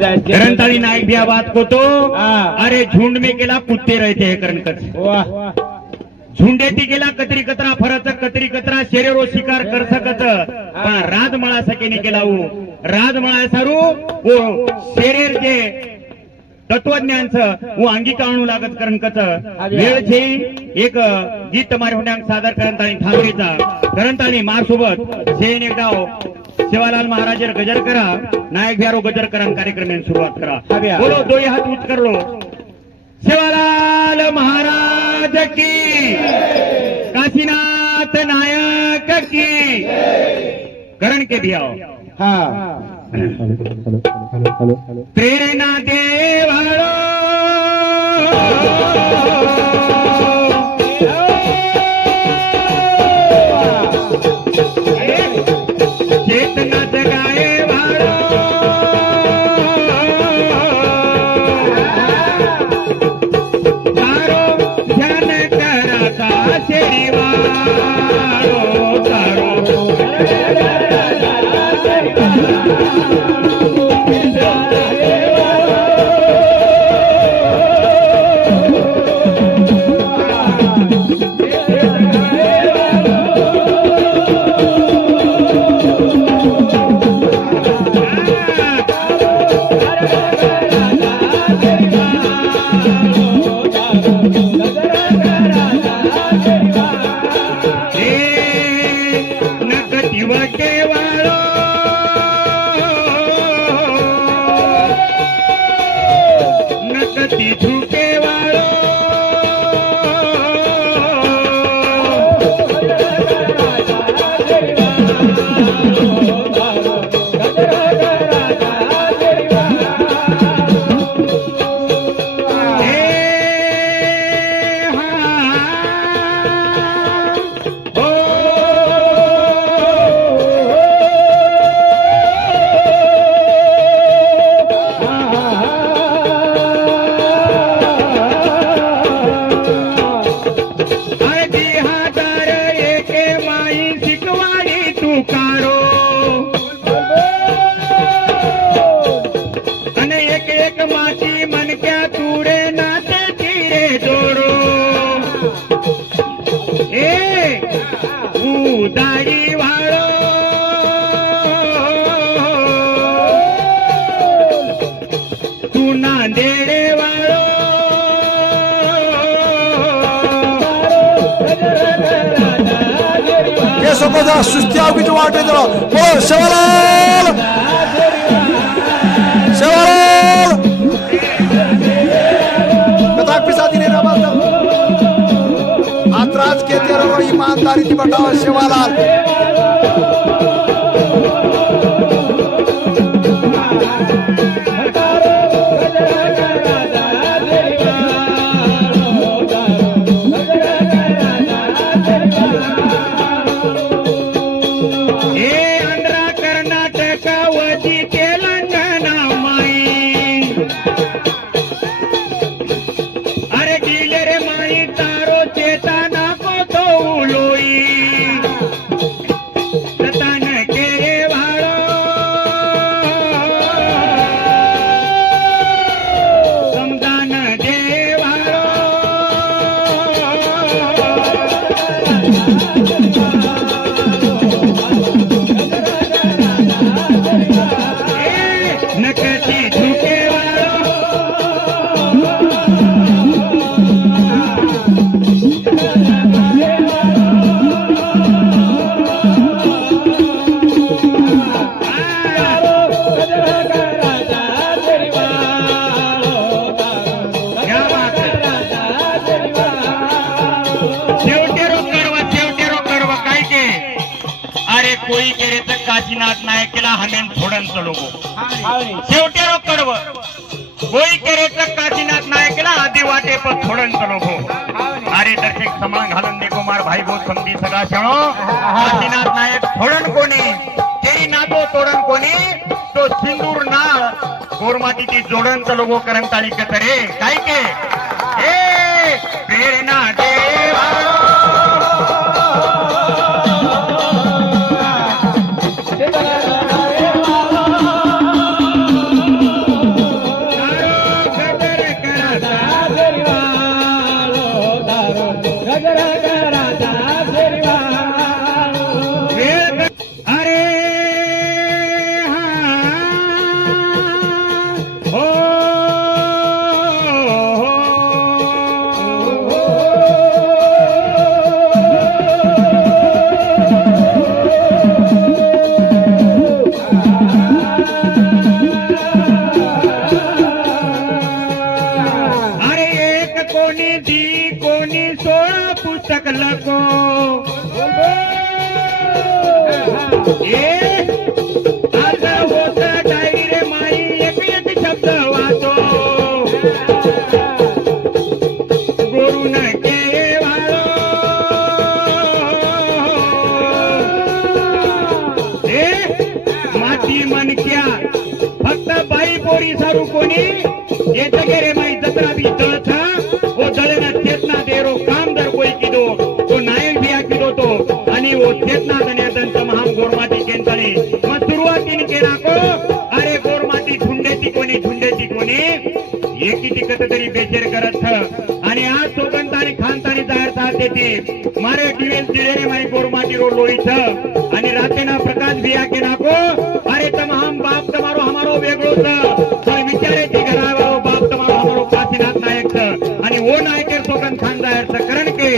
करंताली नायक दिया बात को तो अरे झुंड में केला कुत्ते रहते हैं करणकच झुंडेती गेला कतरी कतरा फरच कतरी कतरा शेरेरो शिकार कर सकत पण राजमळा सकेने केला राजमळा सारू वो शेरेर जे तत्वज्ञानचं वो अंगी काढू लागत करणकच वेळ छे एक गीत तुम्हारे होण्याक सादर करंताली ठाकरेचा करंताली मार सोबत शेन एक गाव शिवालाल महाराजर गजर करा नायक भ्यारो गजर करा कार्यक्रम सुरुवात करा बोलो दोई हात उच्च कर लो शिवालाल महाराज की काशीनाथ नायक की करण के दिया प्रेरणा देवाळो चेतना जगाए वाळो तारो ध्यान करता शेरीवाळो तारो सुस्ती आवडीची वाटे बोलो शिवालाल शिवालाल कथा पिसादी ने रबाल आत्राज के तेरा ईमानदारी की बताओ शिवालाल कोई करे तर काशीनाथ नायक केला हमें थोडंच लोगो शेवटे रो कडव कोई करे तर काशीनाथ नायक केला आधी वाटे पण थोडंच लोगो अरे दर्शक समान घालून देखो मार भाई बोल समधी सगळा क्षणो काशीनाथ नायक थोडण कोणी केरी नातो तोडण कोणी तो सिंदूर नाळ गोरमातीची जोडणच लोगो करंताळी कतरे काय के ए प्रेरणा देवा वेळ अरे हा हो अरे एक कोणी दी कोणी 16 पुस्तक लको आज होत डायरी रे माई एक एक शब्द वाचो गोरू न केवाळो माती मनक्या फक्त बाई पोरी सारू कोणी येत गे माई जत्रा भी जळछा वो जळना चेतना देरो काम दर कोई किदो तो नायक बिया किदो तो आणि वो चेतना दन्यादंत महाम गोरमाटी केंतणी मग सुरुवातीने केला को अरे गोरमाटी झुंडेती कोणी एकी तिकत तरी बेचेर करत छ आणि आज सोगंतानी खानतानी जाहीर साथ देते मारे टीवेल जिलेने माई गोरमाटी रो लोई छ आणि रातेना प्रकाश बिया के नाको अरे तमाम बाप तमारो हमारो वेगळो छ पण विचारे ती घरावरो बाप तमारो हमारो काशीनाथ नायक छ आणि वो नायकेर सोगंद खान जाहीर छ कारण के